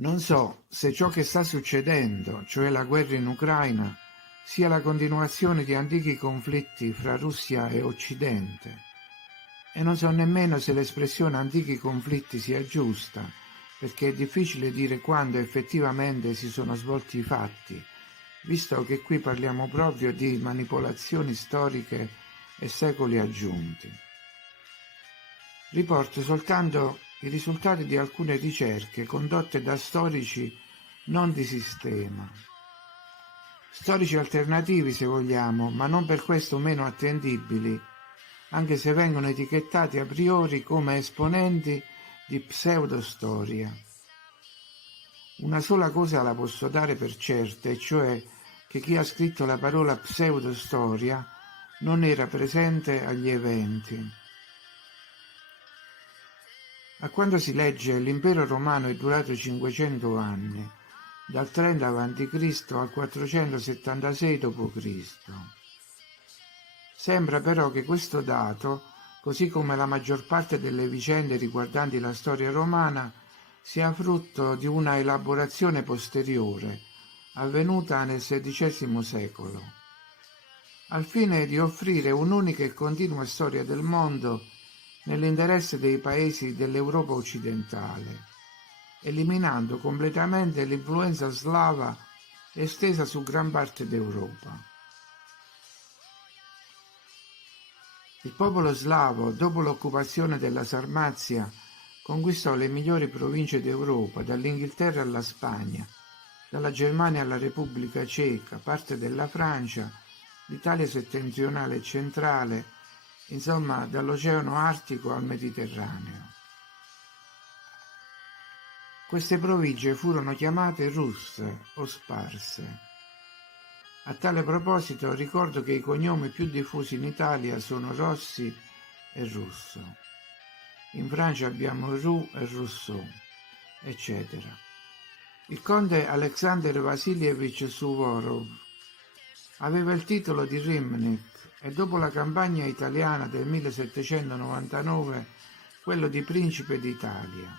Non so se ciò che sta succedendo, cioè la guerra in Ucraina, sia la continuazione di antichi conflitti fra Russia e Occidente, e non so nemmeno se l'espressione antichi conflitti sia giusta, perché è difficile dire quando effettivamente si sono svolti i fatti, visto che qui parliamo proprio di manipolazioni storiche e secoli aggiunti. Riporto soltanto i risultati di alcune ricerche condotte da storici non di sistema. Storici alternativi, se vogliamo, ma non per questo meno attendibili, anche se vengono etichettati a priori come esponenti di pseudostoria. Una sola cosa la posso dare per certa, e cioè che chi ha scritto la parola pseudostoria non era presente agli eventi. A quanto si legge, l'impero romano è durato 500 anni, dal 30 a.C. al 476 d.C. Sembra però che questo dato, così come la maggior parte delle vicende riguardanti la storia romana, sia frutto di una elaborazione posteriore, avvenuta nel XVI secolo, al fine di offrire un'unica e continua storia del mondo nell'interesse dei paesi dell'Europa occidentale, eliminando completamente l'influenza slava estesa su gran parte d'Europa. Il popolo slavo, dopo l'occupazione della Sarmazia, conquistò le migliori province d'Europa, dall'Inghilterra alla Spagna, dalla Germania alla Repubblica Ceca, parte della Francia, l'Italia settentrionale e centrale, insomma dall'Oceano Artico al Mediterraneo. Queste province furono chiamate russe o sparse. A tale proposito ricordo che i cognomi più diffusi in Italia sono Rossi e Russo. In Francia abbiamo Roux e Rousseau, eccetera. Il conte Alexander Vasilievich Suvorov aveva il titolo di Rimnik e dopo la campagna italiana del 1799 quello di principe d'Italia.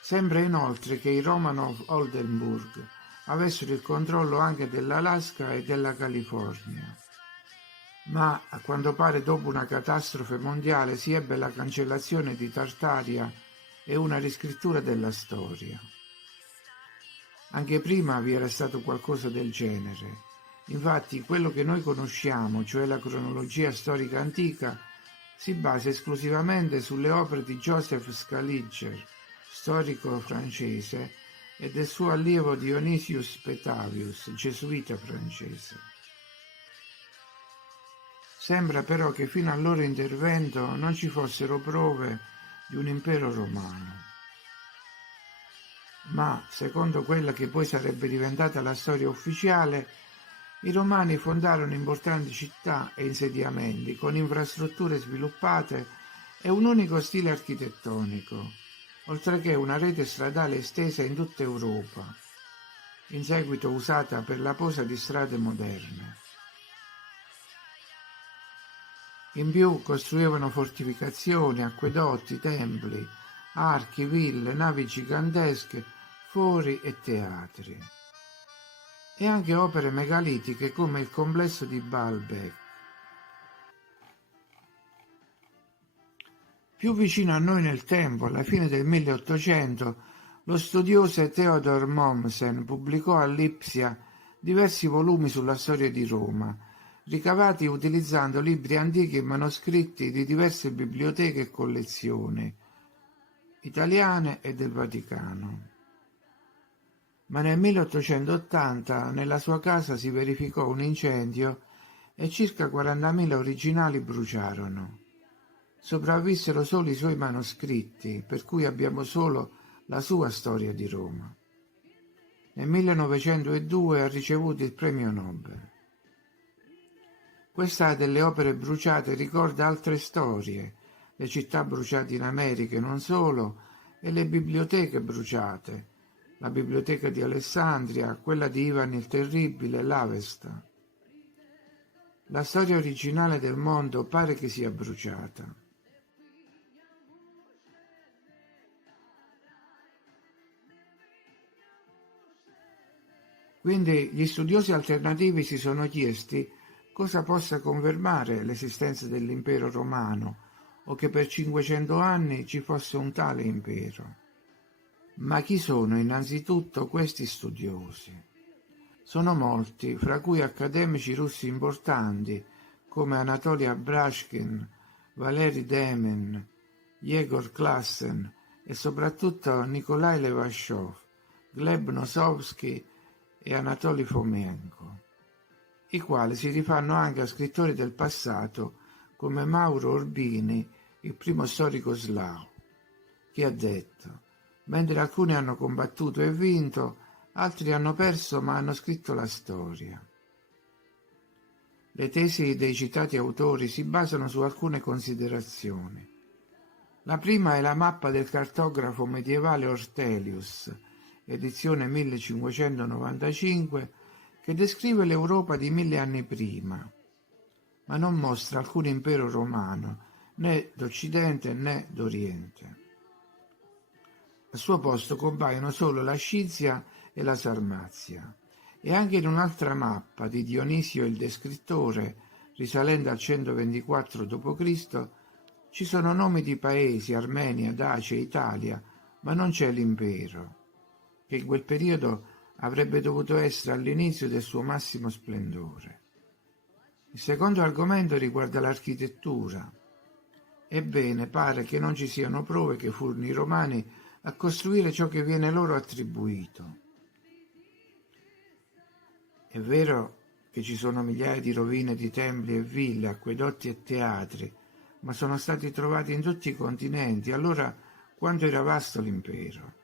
Sembra inoltre che i Romanov-Oldenburg avessero il controllo anche dell'Alaska e della California, ma a quanto pare dopo una catastrofe mondiale si ebbe la cancellazione di Tartaria e una riscrittura della storia. Anche prima vi era stato qualcosa del genere. Infatti quello che noi conosciamo, cioè la cronologia storica antica, si basa esclusivamente sulle opere di Joseph Scaliger, storico francese, e del suo allievo Dionysius Petavius, gesuita francese. Sembra però che fino al loro intervento non ci fossero prove di un impero romano. Ma, secondo quella che poi sarebbe diventata la storia ufficiale, i Romani fondarono importanti città e insediamenti con infrastrutture sviluppate e un unico stile architettonico, oltre che una rete stradale estesa in tutta Europa, in seguito usata per la posa di strade moderne. In più costruivano fortificazioni, acquedotti, templi, archi, ville, navi gigantesche, fori e teatri. E anche opere megalitiche come il complesso di Baalbek. Più vicino a noi nel tempo, alla fine del 1800, lo studioso Theodor Mommsen pubblicò a Lipsia diversi volumi sulla storia di Roma, ricavati utilizzando libri antichi e manoscritti di diverse biblioteche e collezioni, italiane e del Vaticano. Ma nel 1880 nella sua casa si verificò un incendio e circa 40.000 originali bruciarono. Sopravvissero solo i suoi manoscritti, per cui abbiamo solo la sua storia di Roma. Nel 1902 ha ricevuto il premio Nobel. Questa delle opere bruciate ricorda altre storie, le città bruciate in America e non solo, e le biblioteche bruciate, la biblioteca di Alessandria, quella di Ivan il Terribile, l'Avesta. La storia originale del mondo pare che sia bruciata. Quindi gli studiosi alternativi si sono chiesti cosa possa confermare l'esistenza dell'impero romano o che per 500 anni ci fosse un tale impero. Ma chi sono innanzitutto questi studiosi? Sono molti, fra cui accademici russi importanti come Anatoly Abrashkin, Valery Demin, Yegor Klassen e soprattutto Nikolai Levashov, Gleb Nosovsky e Anatoly Fomenko, i quali si rifanno anche a scrittori del passato come Mauro Urbini, il primo storico slavo, che ha detto: mentre alcuni hanno combattuto e vinto, altri hanno perso ma hanno scritto la storia. Le tesi dei citati autori si basano su alcune considerazioni. La prima è la mappa del cartografo medievale Ortelius, edizione 1595, che descrive l'Europa di 1000 anni prima, ma non mostra alcun impero romano, né d'Occidente né d'Oriente. Al suo posto compaiono solo la Scizia e la Sarmazia, e anche in un'altra mappa di Dionisio il Descrittore, risalente al 124 d.C., ci sono nomi di paesi, Armenia, Dacia, Italia, ma non c'è l'impero, che in quel periodo avrebbe dovuto essere all'inizio del suo massimo splendore. Il secondo argomento riguarda l'architettura. Ebbene, pare che non ci siano prove che furono i Romani a costruire ciò che viene loro attribuito. È vero che ci sono migliaia di rovine di templi e ville, acquedotti e teatri, ma sono stati trovati in tutti i continenti. Allora, quanto era vasto l'impero?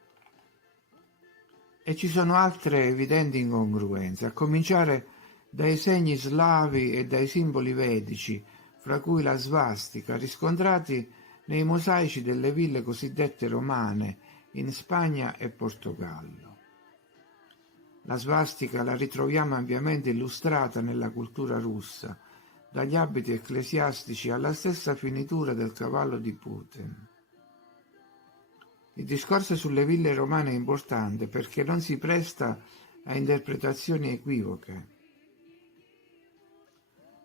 E ci sono altre evidenti incongruenze, a cominciare dai segni slavi e dai simboli vedici, fra cui la svastica, riscontrati nei mosaici delle ville cosiddette romane in Spagna e Portogallo. La svastica la ritroviamo ampiamente illustrata nella cultura russa, dagli abiti ecclesiastici alla stessa finitura del cavallo di Putin. Il discorso sulle ville romane è importante perché non si presta a interpretazioni equivoche.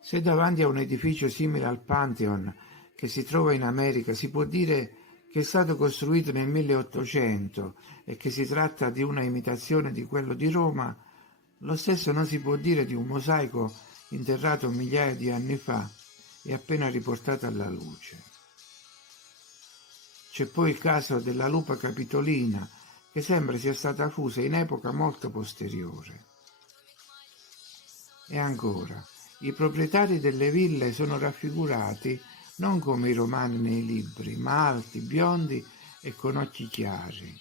Se davanti a un edificio simile al Pantheon che si trova in America si può dire che è stato costruito nel 1800 e che si tratta di una imitazione di quello di Roma, lo stesso non si può dire di un mosaico interrato migliaia di anni fa e appena riportato alla luce. C'è poi il caso della Lupa Capitolina, che sembra sia stata fusa in epoca molto posteriore. E ancora, i proprietari delle ville sono raffigurati non come i romani nei libri, ma alti, biondi e con occhi chiari.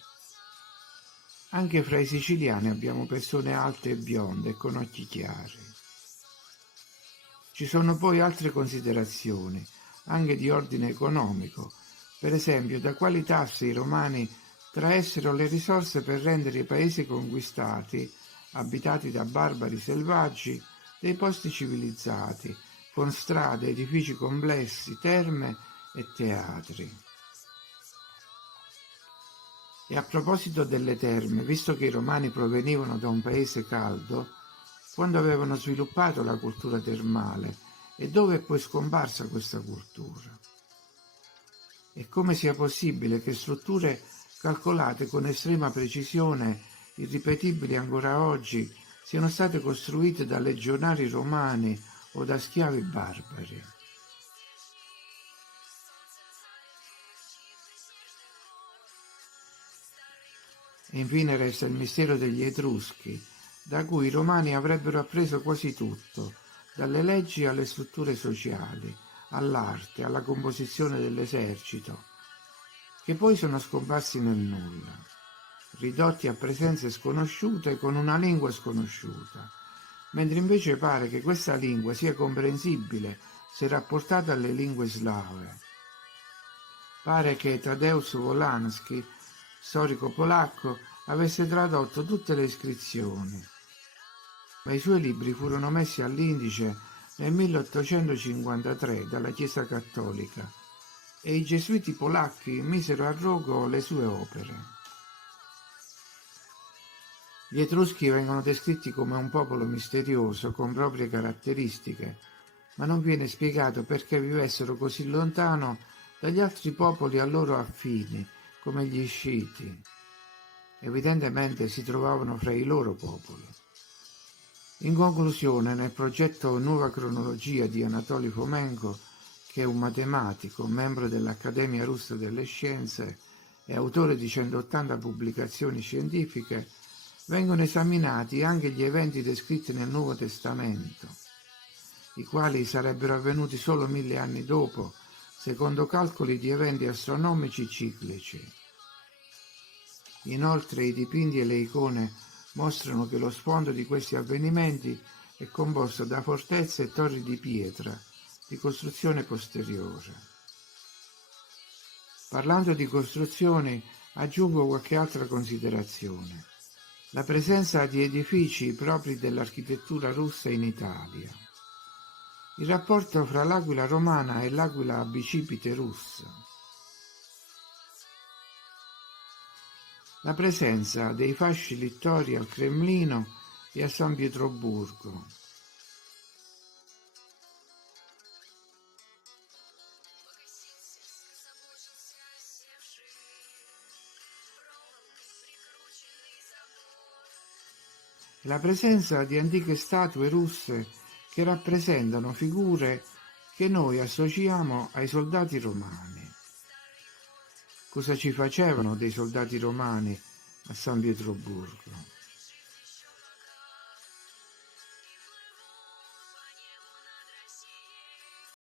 Anche fra i siciliani abbiamo persone alte e bionde e con occhi chiari. Ci sono poi altre considerazioni, anche di ordine economico, per esempio da quali tasse i romani traessero le risorse per rendere i paesi conquistati, abitati da barbari selvaggi, dei posti civilizzati, con strade, edifici complessi, terme e teatri. E a proposito delle terme, visto che i romani provenivano da un paese caldo, quando avevano sviluppato la cultura termale e dove è poi scomparsa questa cultura? E come sia possibile che strutture calcolate con estrema precisione, irripetibili ancora oggi, siano state costruite da legionari romani o da schiavi barbari? E infine resta il mistero degli Etruschi, da cui i romani avrebbero appreso quasi tutto, dalle leggi alle strutture sociali, all'arte, alla composizione dell'esercito, che poi sono scomparsi nel nulla, ridotti a presenze sconosciute con una lingua sconosciuta, mentre invece pare che questa lingua sia comprensibile se rapportata alle lingue slave. Pare che Tadeusz Wolanski, storico polacco, avesse tradotto tutte le iscrizioni, ma i suoi libri furono messi all'indice nel 1853 dalla Chiesa Cattolica e i gesuiti polacchi misero a rogo le sue opere. Gli Etruschi vengono descritti come un popolo misterioso con proprie caratteristiche, ma non viene spiegato perché vivessero così lontano dagli altri popoli a loro affini, come gli Sciti. Evidentemente si trovavano fra i loro popoli. In conclusione, nel progetto Nuova cronologia di Anatoli Fomenko, che è un matematico, membro dell'Accademia Russa delle Scienze e autore di 180 pubblicazioni scientifiche, vengono esaminati anche gli eventi descritti nel Nuovo Testamento, i quali sarebbero avvenuti solo 1000 anni dopo, secondo calcoli di eventi astronomici ciclici. Inoltre i dipinti e le icone mostrano che lo sfondo di questi avvenimenti è composto da fortezze e torri di pietra di costruzione posteriore. Parlando di costruzioni, aggiungo qualche altra considerazione. La presenza di edifici propri dell'architettura russa in Italia. Il rapporto fra l'aquila romana e l'aquila bicipite russa. La presenza dei fasci littori al Cremlino e a San Pietroburgo. La presenza di antiche statue russe che rappresentano figure che noi associamo ai soldati romani. Cosa ci facevano dei soldati romani a San Pietroburgo?